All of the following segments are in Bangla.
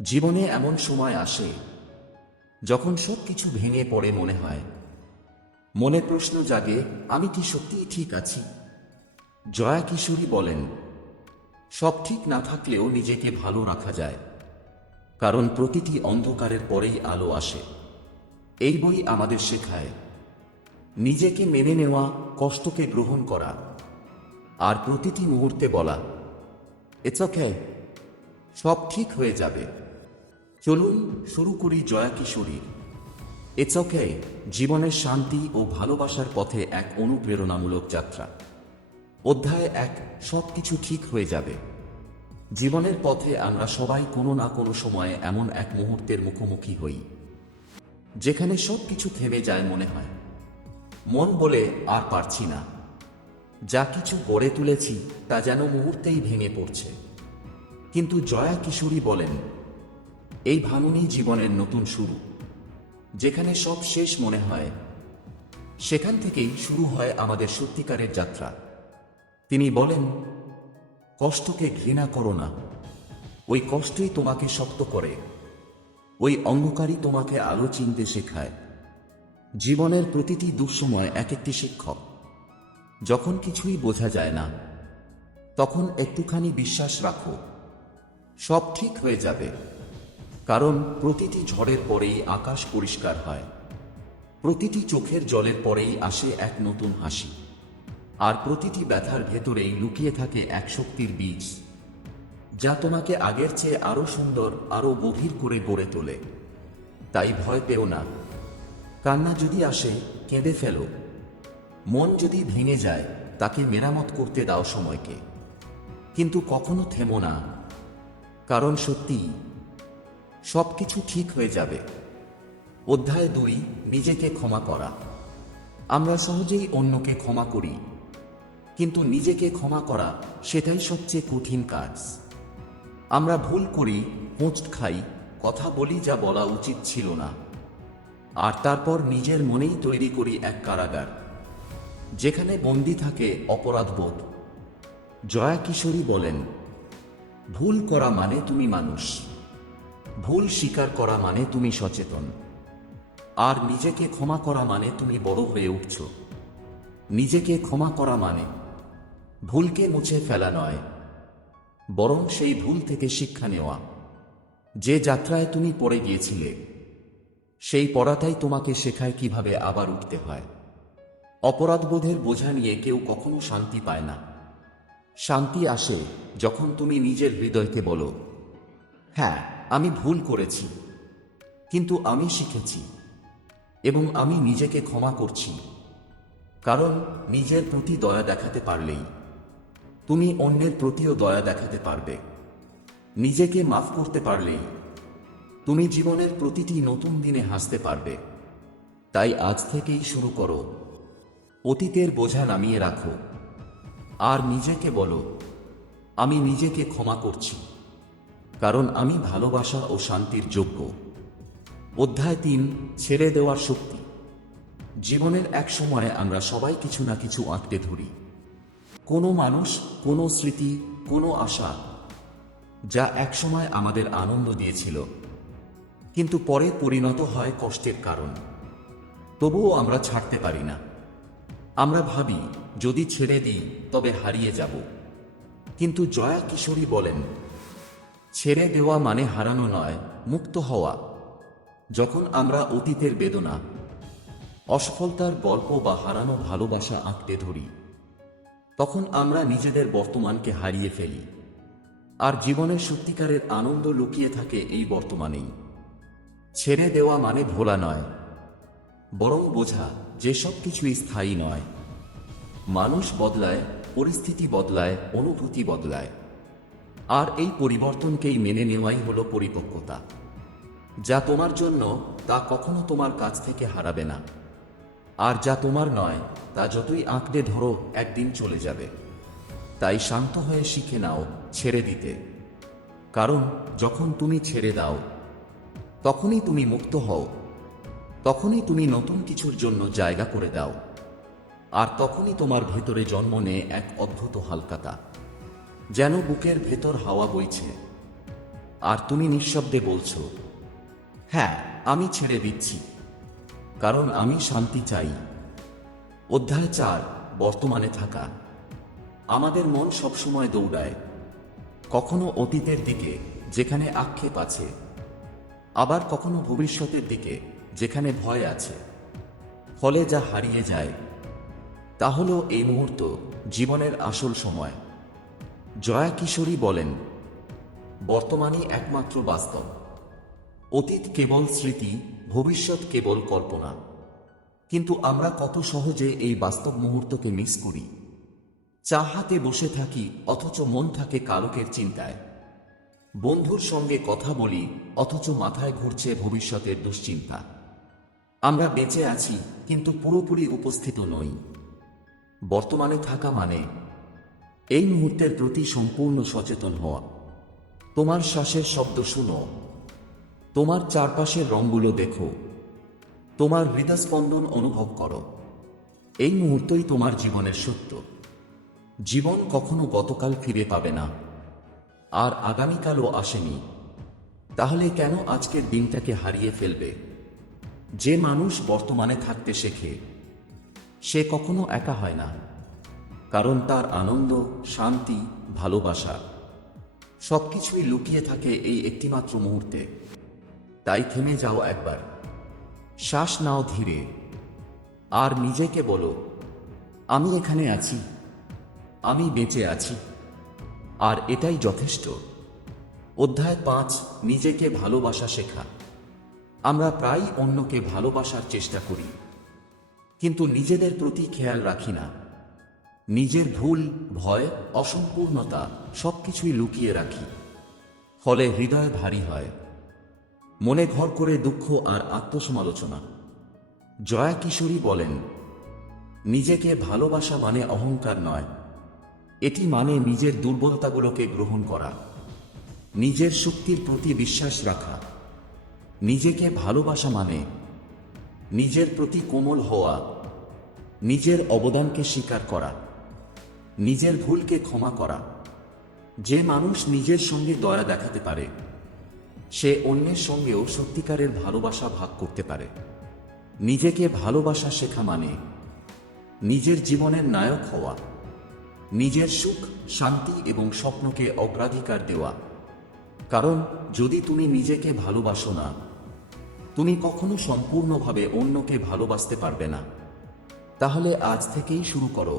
জীবনে এমন সময় আসে যখন সবকিছু ভেঙে পড়ে মনে হয়, মনে প্রশ্ন জাগে, আমি কি সত্যিই ঠিক আছি? জয়া কিশোরী বলেন, সব ঠিক না থাকলেও নিজেকে ভালো রাখা যায়, কারণ প্রতিটি অন্ধকারের পরেই আলো আসে। এই বই আমাদের শেখায় নিজেকে মেনে নেওয়া, কষ্টকে গ্রহণ করা, আর প্রতিটি মুহূর্তে বলা, ইটস ওকে, সব ঠিক হয়ে যাবে। চলুন শুরু করি জয়া কিশোরীর ইটস ওকে জীবনের শান্তি ও ভালোবাসার পথে এক অনুপ্রেরণামূলক যাত্রা। অধ্যায় 1, সবকিছু ঠিক হয়ে যাবে। জীবনের পথে আমরা সবাই কোনো না কোনো সময়ে এমন এক মুহূর্তের মুখোমুখি হই যেখানে সবকিছু থেমে যায়, মনে হয় মন বলে আর পারছি না, যা কিছু গড়ে তুলেছি তা যেন মুহূর্তেই ভেঙে পড়ছে। কিন্তু জয়া কিশোরী বলেন, এই ভাঙনই জীবনের নতুন শুরু। যেখানে সব শেষ মনে হয়, সেখান থেকেই শুরু হয় আমাদের সত্যিকারের যাত্রা। তিনি বলেন, কষ্টকে ঘৃণা করো না, ওই কষ্টই তোমাকে শক্ত করে, ওই অন্ধকারই তোমাকে আলো চিনতে শেখায়। জীবনের প্রতিটি দুঃসময় এক একটি শিক্ষক। যখন কিছুই বোঝা যায় না, তখন একটুখানি বিশ্বাস রাখো, সব ঠিক হয়ে যাবে। কারণ প্রতিটি ঝড়ের পরেই আকাশ পরিষ্কার হয়, প্রতিটি চোখের জলের পরেই আসে এক নতুন হাসি, আর প্রতিটি ব্যথার ভেতরেই লুকিয়ে থাকে এক শক্তির বীজ, যা তোমাকে আগের চেয়ে আরো সুন্দর, আরো গভীর করে গড়ে তোলে। তাই ভয় পেও না। কান্না যদি আসে, কেঁদে ফেলো। মন যদি ভেঙে যায়, তাকে মেরামত করতে দাও সময়কে। কিন্তু কখনো থেমো না, কারণ সত্যিই সবকিছু ঠিক হয়ে যাবে। অধ্যায় 2, নিজেকে ক্ষমা করা। আমরা সহজেই অন্যকে ক্ষমা করি, কিন্তু নিজেকে ক্ষমা করা, সেটাই সবচেয়ে কঠিন কাজ। আমরা ভুল করি, হোঁচট খাই, কথা বলি যা বলা উচিত ছিল না, আর তারপর নিজের মনেই তৈরি করি এক কারাগার, যেখানে বন্দী থাকে অপরাধবোধ। জয়া কিশোরী বলেন, ভুল করা মানে তুমি মানুষ, ভুল স্বীকার করা মানে তুমি সচেতন, আর নিজেকে ক্ষমা করা মানে তুমি বড় হয়ে উঠছ। নিজেকে ক্ষমা করা মানে ভুলকে মুছে ফেলা নয়, বরং সেই ভুল থেকে শিক্ষা নেওয়া। যে যাত্রায় তুমি পড়ে গিয়েছিলে, সেই পড়াটাই তোমাকে শেখায় কিভাবে আবার উঠতে হয়। অপরাধবোধের বোঝা নিয়ে কেউ কখনো শান্তি পায় না। শান্তি আসে যখন তুমি নিজের হৃদয়কে বলো, হ্যাঁ, আমি ভুল করেছি, কিন্তু আমি শিখেছি, এবং আমি নিজেকে ক্ষমা করছি। কারণ নিজের প্রতি দয়া দেখাতে পারলেই তুমি অন্যের প্রতিও দয়া দেখাতে পারবে। নিজেকে মাফ করতে পারলেই তুমি জীবনের প্রতিটি নতুন দিনে হাসতে পারবে। তাই আজ থেকেই শুরু করো, অতীতের বোঝা নামিয়ে রাখো, আর নিজেকে বলো, আমি নিজেকে ক্ষমা করছি, কারণ আমি ভালোবাসা ও শান্তির যোগ্য। অধ্যায় 3, ছেড়ে দেওয়ার শক্তি। জীবনের এক সময়ে আমরা সবাই কিছু না কিছু আঁকড়ে ধরি। কোনো মানুষ, কোনো স্মৃতি, কোনো আশা, যা একসময় আমাদের আনন্দ দিয়েছিল, কিন্তু পরে পরিণত হয় কষ্টের কারণ। তবুও আমরা ছাড়তে পারি না। আমরা ভাবি, যদি ছেড়ে দিই তবে হারিয়ে যাব। কিন্তু জয়া কিশোরী বলেন, ছেড়ে দেওয়া মানে হারানো নয়, মুক্ত হওয়া। যখন আমরা অতীতের বেদনা, অসফলতার গল্প বা হারানো ভালোবাসা আঁকড়ে ধরি, তখন আমরা নিজেদের বর্তমানকে হারিয়ে ফেলি। আর জীবনের সত্যিকারের আনন্দ লুকিয়ে থাকে এই বর্তমানেই। ছেড়ে দেওয়া মানে ভোলা নয়, বরং বোঝা যে সব কিছুই স্থায়ী নয়। মানুষ বদলায়, পরিস্থিতি বদলায়, অনুভূতি বদলায়, আর এই পরিবর্তনকেই মেনে নেওয়াই হলো পরিপক্কতা। যা তোমার জন্য, তা কখনো তোমার কাছ থেকে হারাবে না, আর যা তোমার নয়, তা যতই আঁকড়ে ধরো একদিন চলে যাবে। তাই শান্ত হয়ে শিখে নাও ছেড়ে দিতে, কারণ যখন তুমি ছেড়ে দাও, তখনই তুমি মুক্ত হও, তখনই তুমি নতুন কিছুর জন্য জায়গা করে দাও, আর তখনই তোমার ভেতরে জন্ম নেয় এক অদ্ভুত হালকাতা, যেন বুকের ভেতর হাওয়া বইছে। আর তুমি নিঃশব্দে বলছো, হ্যাঁ, আমি ছেড়ে দিচ্ছি, কারণ আমি শান্তি চাই। অধ্যায় 4, বর্তমানে থাকা। আমাদের মন সবসময় দৌড়ায়, কখনো অতীতের দিকে যেখানে আক্ষেপ আছে, আবার কখনো ভবিষ্যতের দিকে যেখানে ভয় আছে। ফলে যা হারিয়ে যায় তা হলো এই মুহূর্ত, জীবনের আসল সময়। জয়া কিশোরী বলেন, বর্তমানই একমাত্র বাস্তব। অতীত কেবল স্মৃতি, ভবিষ্যৎ কেবল কল্পনা। কিন্তু আমরা কত সহজে এই বাস্তব মুহূর্তকে মিস করি। চা হাতে বসে থাকি অথচ মন থাকে কালকের চিন্তায়। বন্ধুর সঙ্গে কথা বলি অথচ মাথায় ঘুরছে ভবিষ্যতের দুশ্চিন্তা। আমরা বেঁচে আছি কিন্তু পুরোপুরি উপস্থিত নই। বর্তমানে থাকা মানে এই মুহূর্তের প্রতি সম্পূর্ণ সচেতন হওয়া। তোমার শ্বাসের শব্দ শুনো, তোমার চারপাশের রঙগুলো দেখো, তোমার হৃদস্পন্দন অনুভব করো। এই মুহূর্তই তোমার জীবনের সত্য। জীবন কখনো গতকাল ফিরে পাবে না, আর আগামীকালও আসেনি। তাহলে কেন আজকের দিনটাকে হারিয়ে ফেলবে? যে মানুষ বর্তমানে থাকতে শেখে সে কখনো একা হয় না, কারণ তার আনন্দ, শান্তি, ভালোবাসা সবকিছুই লুকিয়ে থাকে এই একটিমাত্র মুহূর্তে। তাই থেমে যাও একবার, শ্বাস নাও ধীরে, আর নিজেকে বলো, আমি এখানে আছি, আমি বেঁচে আছি, আর এটাই যথেষ্ট। অধ্যায় 5, নিজেকে ভালোবাসা শেখা। আমরা প্রায়ই অন্যকে ভালোবাসার চেষ্টা করি, কিন্তু নিজেদের প্রতি খেয়াল রাখি না। নিজের ভুল, ভয়, অসম্পূর্ণতা সবকিছুই লুকিয়ে রাখি। ফলে হৃদয় ভারী হয়, মনে ঘর করে দুঃখ আর আত্মসমালোচনা। জয়া কিশোরী বলেন, নিজেকে ভালোবাসা মানে অহংকার নয়, এটি মানে নিজের দুর্বলতাগুলোকে গ্রহণ করা, নিজের শক্তির প্রতি বিশ্বাস রাখা। নিজেকে ভালোবাসা মানে নিজের প্রতি কোমল হওয়া, নিজের অবদানকে স্বীকার করা, নিজের ভুলকে ক্ষমা করা। যে মানুষ নিজের সঙ্গে দয়া দেখাতে পারে সে অন্যের সঙ্গেও সত্যিকারের ভালোবাসা ভাগ করতে পারে। নিজেকে ভালোবাসা শেখা মানে নিজের জীবনের নায়ক হওয়া, নিজের সুখ, শান্তি এবং স্বপ্নকে অগ্রাধিকার দেওয়া। কারণ যদি তুমি নিজেকে ভালোবাসো না, তুমি কখনো সম্পূর্ণভাবে অন্যকে ভালোবাসতে পারবে না। তাহলে আজ থেকেই শুরু করো,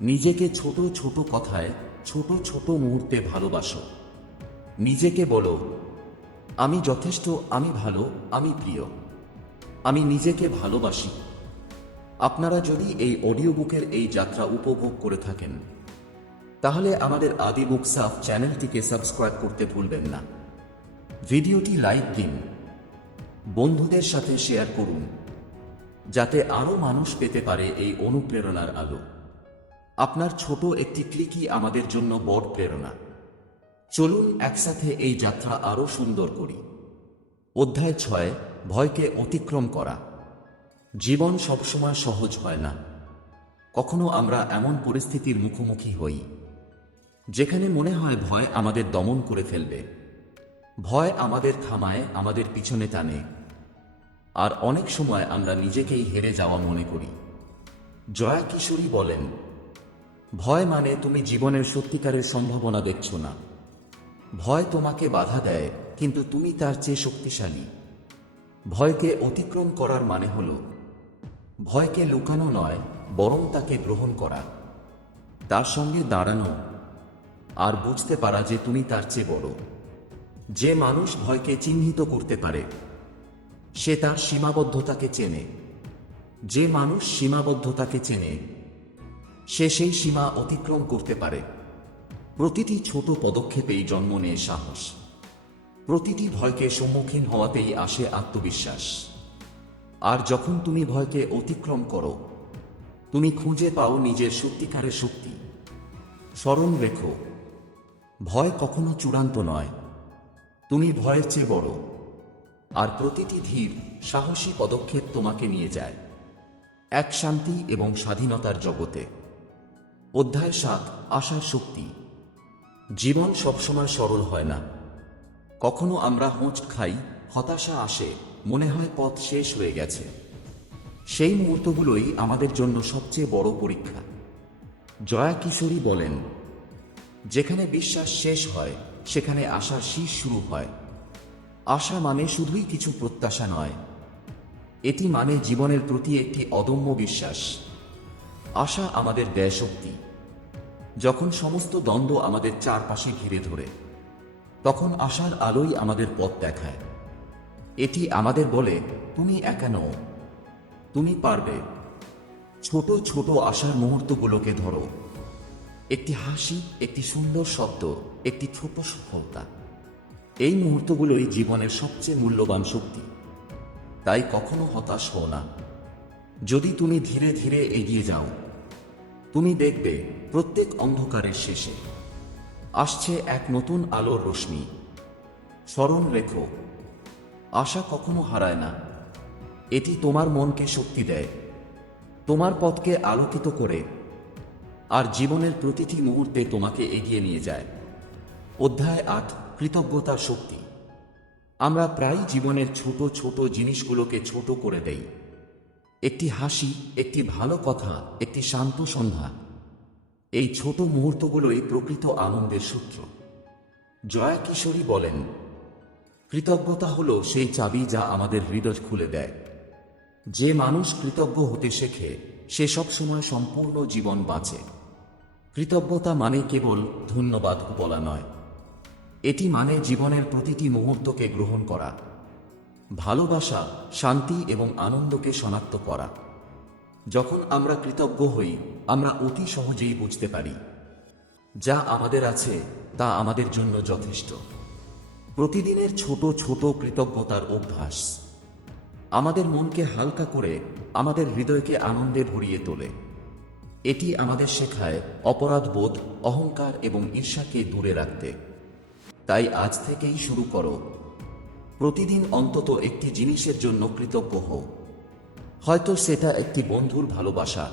নিজেকে ছোট ছোট কথায়, ছোট ছোট মুহূর্তে ভালোবাসো। নিজেকে বলো, আমি যথেষ্ট, আমি ভালো, আমি প্রিয়, আমি নিজেকে ভালোবাসি। আপনারা যদি এই অডিও বুকের এই যাত্রা উপভোগ করে থাকেন তাহলে আমাদের আদি বুক সাফ চ্যানেলটিকে সাবস্ক্রাইব করতে ভুলবেন না। ভিডিওটি লাইক দিন, বন্ধুদের সাথে শেয়ার করুন, যাতে আরও মানুষ পেতে পারে এই অনুপ্রেরণার আলো। আপনার ছোট একটি ক্লিকই আমাদের জন্য বড় প্রেরণা। চলুন একসাথে এই যাত্রা আরও সুন্দর করি। অধ্যায় 6, ভয়কে অতিক্রম করা। জীবন সবসময় সহজ হয় না। কখনো আমরা এমন পরিস্থিতির মুখোমুখি হই যেখানে মনে হয় ভয় আমাদের দমন করে ফেলবে। ভয় আমাদের থামায়, আমাদের পিছনে টানে, আর অনেক সময় আমরা নিজেকেই হেরে যাওয়া মনে করি। জয়া কিশোরী বলেন, ভয় মানে তুমি জীবনের সত্যিকারের সম্ভাবনা দেখছো না। ভয় তোমাকে বাধা দেয়, কিন্তু তুমি তার চেয়ে শক্তিশালী। ভয়কে অতিক্রম করার মানে হলো ভয়কে লুকানো নয়, বরং তাকে গ্রহণ করা, তার সঙ্গে দাঁড়ানো, আর বুঝতে পারা যে তুমি তার চেয়ে বড়। যে মানুষ ভয়কে চিহ্নিত করতে পারে সে তার সীমাবদ্ধতাকে চেনে। যে মানুষ সীমাবদ্ধতাকে চেনে সে সেই সীমা অতিক্রম করতে পারে। প্রতিটি ছোট পদক্ষেপেই জন্ম নেয় সাহস, প্রতিটি ভয়কে সম্মুখীন হওয়াতেই আসে আত্মবিশ্বাস। আর যখন তুমি ভয়কে অতিক্রম করো তুমি খুঁজে পাও নিজের সত্যিকারের শক্তি। স্মরণ রেখো, ভয় কখনো চূড়ান্ত নয়, তুমি ভয়ের চেয়ে বড়। আর প্রতিটি ধীর, সাহসী পদক্ষেপ তোমাকে নিয়ে যায় এক শান্তি এবং স্বাধীনতার জগতে। অধ্যায় 7, আশার শক্তি। জীবন সবসময় সরল হয় না। কখনো আমরা হোঁচ খাই, হতাশা আসে, মনে হয় পথ শেষ হয়ে গেছে। সেই মুহূর্তগুলোই আমাদের জন্য সবচেয়ে বড় পরীক্ষা। জয়া কিশোরী বলেন, যেখানে বিশ্বাস শেষ হয় সেখানে আশার শীষ শুরু হয়। আশা মানে শুধুই কিছু প্রত্যাশা নয়, এটি মানে জীবনের প্রতি একটি অদম্য বিশ্বাস। আশা আমাদের দেয় শক্তি। যখন সমস্ত দ্বন্দ্ব আমাদের চারপাশে ঘিরে ধরে, তখন আশার আলোই আমাদের পথ দেখায়। এটি আমাদের বলে, তুমি একা নও, তুমি পারবে। ছোট ছোট আশার মুহূর্তগুলোকে ধরো। একটি হাসি, একটি সুন্দর শব্দ, একটি ছোট সফলতা, এই মুহূর্তগুলোই জীবনের সবচেয়ে মূল্যবান শক্তি। তাই কখনো হতাশ হও না। যদি তুমি ধীরে ধীরে এগিয়ে যাও, তুমি দেখবে প্রত্যেক অন্ধকারের শেষে আসছে এক নতুন আলোর রশ্মি। স্মরণ রেখো, আশা কখনো হারায় না। এটি তোমার মনকে শক্তি দেয়, তোমার পথকে আলোকিত করে, আর জীবনের প্রতিটি মুহূর্তে তোমাকে এগিয়ে নিয়ে যায়। অধ্যায় ৮, কৃতজ্ঞতার শক্তি। আমরা প্রায় জীবনের ছোট ছোট জিনিসগুলোকে ছোট করে দেই। একটি হাসি, একটি ভালো কথা, একটি শান্ত সন্ধ্যা, এই ছোট মুহূর্তগুলোই প্রকৃত আনন্দের সূত্র। জয়া কিশোরী বলেন, কৃতজ্ঞতা হলো সেই চাবি যা আমাদের হৃদয় খুলে দেয়। যে মানুষ কৃতজ্ঞ হতে শেখে সে সবসময় সম্পূর্ণ জীবন বাঁচে। কৃতজ্ঞতা মানে কেবল ধন্যবাদ বলা নয়, এটি মানে জীবনের প্রতিটি মুহূর্তকে গ্রহণ করা, ভালোবাসা, শান্তি এবং আনন্দকে শনাক্ত করা। যখন আমরা কৃতজ্ঞ হই, আমরা অতি সহজেই বুঝতে পারি যা আমাদের আছে তা আমাদের জন্য যথেষ্ট। প্রতিদিনের ছোট ছোট কৃতজ্ঞতার অভ্যাস আমাদের মনকে হালকা করে, আমাদের হৃদয়কে আনন্দে ভরিয়ে তোলে। এটি আমাদের শেখায় অপরাধবোধ, অহংকার এবং ঈর্ষাকে দূরে রাখতে। তাই আজ থেকেই শুরু করো, প্রতিদিন অন্তত একটি জিনিসের জন্য কৃতজ্ঞ হও। হয়তো সেটা একটি বন্ধুর ভালোবাসা,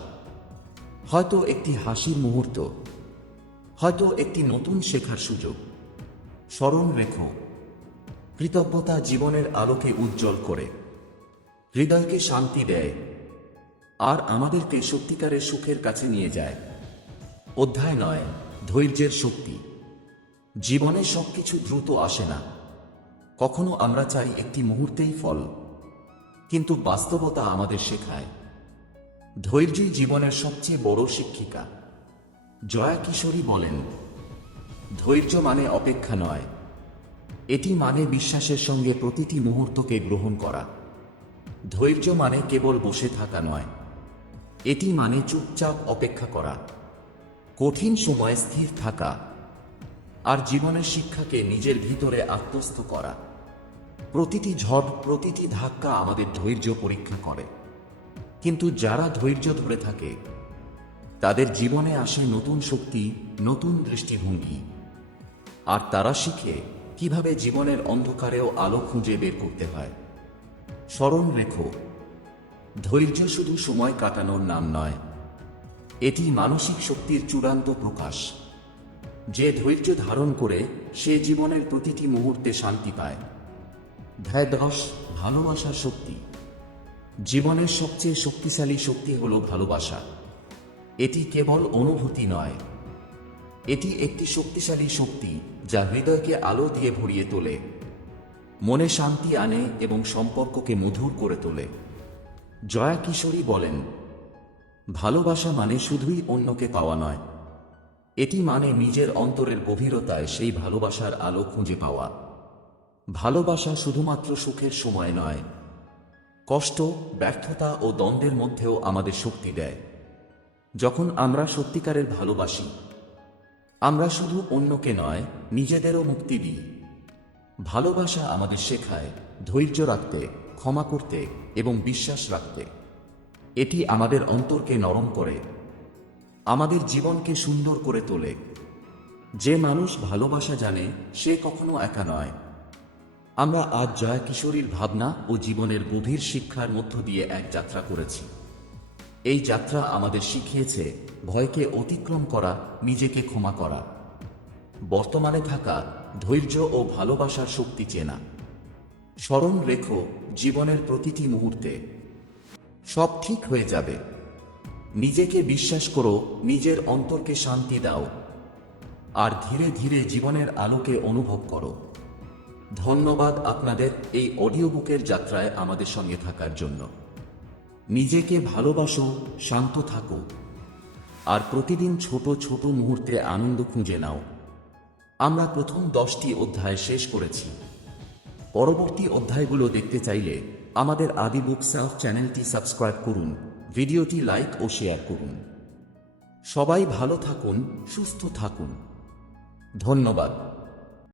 হয়তো একটি হাসির মুহূর্ত, হয়তো একটি নতুন শেখার সুযোগ। স্মরণ রেখো, কৃতজ্ঞতা জীবনের আলোকে উজ্জ্বল করে, হৃদয়কে শান্তি দেয়, আর আমাদেরকে সত্যিকারের সুখের কাছে নিয়ে যায়। অধ্যায় ৯, ধৈর্যের শক্তি। জীবনে সবকিছু দ্রুত আসে না। কখনো আমরা চাই একটি মুহূর্তেই ফল, কিন্তু বাস্তবতা আমাদের শেখায় ধৈর্যই জীবনের সবচেয়ে বড় শিক্ষিকা। জয়া কিশোরী বলেন, ধৈর্য মানে অপেক্ষা নয়, এটি মানে বিশ্বাসের সঙ্গে প্রতিটি মুহূর্তকে গ্রহণ করা। ধৈর্য মানে কেবল বসে থাকা নয়, এটি মানে চুপচাপ অপেক্ষা করা, কঠিন সময়ে স্থির থাকা, আর জীবনের শিক্ষাকে নিজের ভিতরে আত্মস্থ করা। প্রতিটি ঝড়, প্রতিটি ধাক্কা আমাদের ধৈর্য পরীক্ষা করে, কিন্তু যারা ধৈর্য ধরে থাকে তাদের জীবনে আসে নতুন শক্তি, নতুন দৃষ্টিভঙ্গি, আর তারা শিখে কিভাবে জীবনের অন্ধকারেও আলো খুঁজে বের করতে হয়। স্মরণ রেখো, ধৈর্য শুধু সময় কাটানোর নাম নয়, এটি মানসিক শক্তির চূড়ান্ত প্রকাশ। যে ধৈর্য ধারণ করে সে জীবনের প্রতিটি মুহূর্তে শান্তি পায়। অধ্যায় ১০, ভালোবাসার শক্তি। জীবনের সবচেয়ে শক্তিশালী শক্তি হল ভালোবাসা। এটি কেবল অনুভূতি নয়, এটি একটি শক্তিশালী শক্তি যা হৃদয়কে আলো দিয়ে ভরিয়ে তোলে, মনে শান্তি আনে এবং সম্পর্ককে মধুর করে তোলে। জয়া কিশোরী বলেন, ভালোবাসা মানে শুধুই অন্যকে পাওয়া নয়, এটি মানে নিজের অন্তরের গভীরতায় সেই ভালোবাসার আলো খুঁজে পাওয়া। ভালোবাসা শুধুমাত্র সুখের সময় নয়, কষ্ট, ব্যর্থতা ও দ্বন্দ্বের মধ্যেও আমাদের শক্তি দেয়। যখন আমরা সত্যিকারের ভালোবাসি, আমরা শুধু অন্যকে নয়, নিজেদেরও মুক্তি দিই। ভালোবাসা আমাদের শেখায় ধৈর্য রাখতে, ক্ষমা করতে এবং বিশ্বাস রাখতে। এটি আমাদের অন্তরকে নরম করে, আমাদের জীবনকে সুন্দর করে তোলে। যে মানুষ ভালোবাসা জানে সে কখনো একা নয়। আমরা আজ জয়া কিশোরীর ভাবনা ও জীবনের গভীর শিক্ষার মধ্য দিয়ে এক যাত্রা করেছি। এই যাত্রা আমাদের শিখিয়েছে ভয়কে অতিক্রম করা, নিজেকে ক্ষমা করা, বর্তমানে থাকা ধৈর্য ও ভালোবাসার শক্তি চেনা। স্মরণ রেখো, জীবনের প্রতিটি মুহূর্তে সব ঠিক হয়ে যাবে। নিজেকে বিশ্বাস করো, নিজের অন্তরকে শান্তি দাও, আর ধীরে ধীরে জীবনের আলোকে অনুভব করো। ধন্যবাদ আপনাদের এই অডিও বুকের যাত্রায় আমাদের সঙ্গে থাকার জন্য। নিজেকে ভালোবাসো, শান্ত থাকো, আর প্রতিদিন ছোট ছোট মুহূর্তে আনন্দ খুঁজে নাও। আমরা প্রথম 10টি অধ্যায় শেষ করেছি। পরবর্তী অধ্যায়গুলো দেখতে চাইলে আমাদের আদি বুক সেলফ চ্যানেলটি সাবস্ক্রাইব করুন, ভিডিওটি লাইক ও শেয়ার করুন। সবাই ভালো থাকুন, সুস্থ থাকুন। ধন্যবাদ।